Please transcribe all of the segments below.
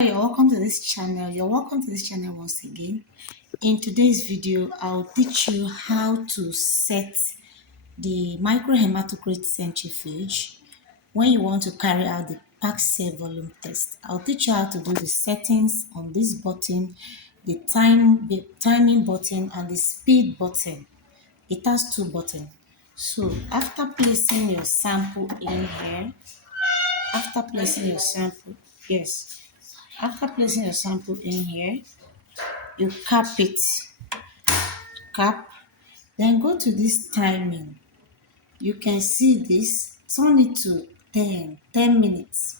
You're welcome to this channel. You're welcome to this channel once again. In today's video, I'll teach you how to set the microhematocrit centrifuge when you want to carry out the pack cell volume test. I'll teach you how to do the settings on this button, the timing button, and the speed button. It has two buttons. So after placing your sample in here, after placing your sample, yes, after placing your sample in here, you cap, then go to this timing. You can see this, turn it to 10 minutes.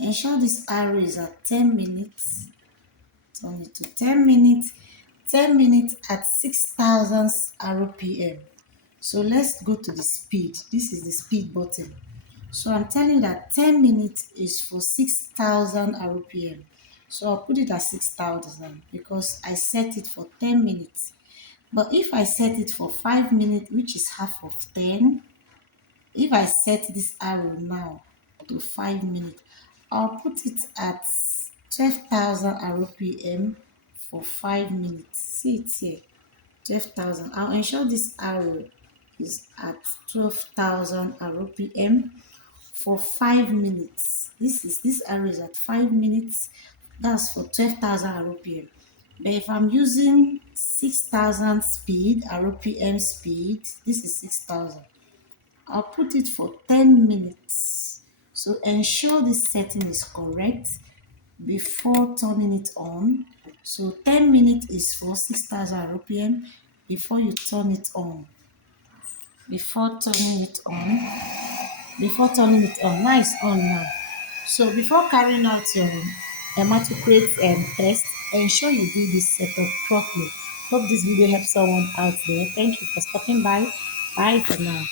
Ensure this arrow is at 10 minutes. Turn it to 10 minutes, 10 minutes at 6,000 RPM. So let's go to the speed. This is the speed button. So I'm telling you that 10 minutes is for 6,000 RPM. So I'll put it at 6,000 because I set it for 10 minutes. But if I set it for 5 minutes, which is half of 10, if I set this arrow now to 5 minutes, I'll put it at 12,000 RPM for 5 minutes. See it here, 12,000. I'll ensure this arrow is at 12,000 RPM for 5 minutes. This arrow is at 5 minutes. That's for 12,000 RPM. But if I'm using 6,000 speed, RPM speed, this is 6,000. I'll put it for 10 minutes. So ensure this setting is correct before turning it on. So 10 minutes is for 6,000 RPM before you turn it on. Before turning it on. Now it's on now. So before carrying out your hematocrit test, ensure you do this setup properly. Hope this video helps someone out there. Thank you for stopping by. Bye for now.